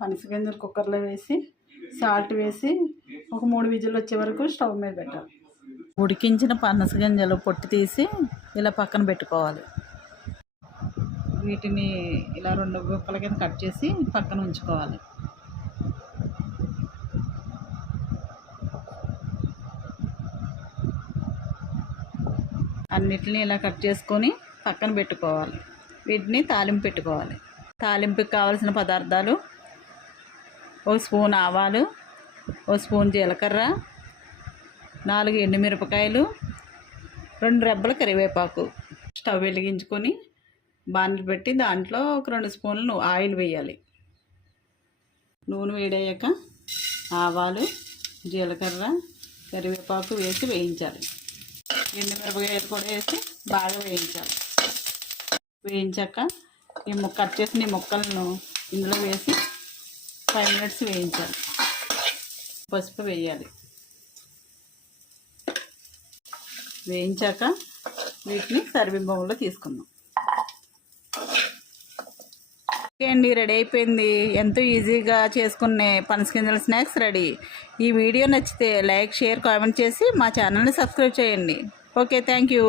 పనసగింజలు కుక్కర్లో వేసి సాల్ట్ వేసి ఒక 3 విజిల్ వచ్చే వరకు స్టవ్ మీద పెట్టాలి. ఉడికించిన పనసగింజలు పొట్టు తీసి ఇలా పక్కన పెట్టుకోవాలి. వీటిని ఇలా 2 ముక్కల కింద కట్ చేసి పక్కన ఉంచుకోవాలి. అన్నిటిని ఇలా కట్ చేసుకొని పక్కన పెట్టుకోవాలి. వీటిని తాలింపు పెట్టుకోవాలి. తాలింపుకి కావాల్సిన పదార్థాలు: 1 స్పూన్ ఆవాలు, 1 స్పూన్ జీలకర్ర, 4 ఎండుమిరపకాయలు, 2 రెబ్బల కరివేపాకు. స్టవ్ వెలిగించుకొని బాణలి పెట్టి దాంట్లో ఒక 2 స్పూన్లు ఆయిల్ వేయాలి. నూనె వేడయ్యాక ఆవాలు, జీలకర్ర, కరివేపాకు వేసి వేయించాలి. ఎండుమిరపకాయలు కూడా వేసి బాగా వేయించాలి. వేయించాక కట్ చేసిన ఈ ముక్కలను ఇందులో వేసి 5 మినిట్స్ వేయించాలి. పసుపు వేయాలి. వేయించాక వీటిని సర్వింగ్ బౌల్లో తీసుకుందాం. ఓకే అండి, రెడీ అయిపోయింది. ఎంతో ఈజీగా చేసుకునే పనసగింజల స్నాక్స్ రెడీ. ఈ వీడియో నచ్చితే లైక్, షేర్, కామెంట్ చేసి మా ఛానల్ని సబ్స్క్రైబ్ చేయండి. Okay, thank you.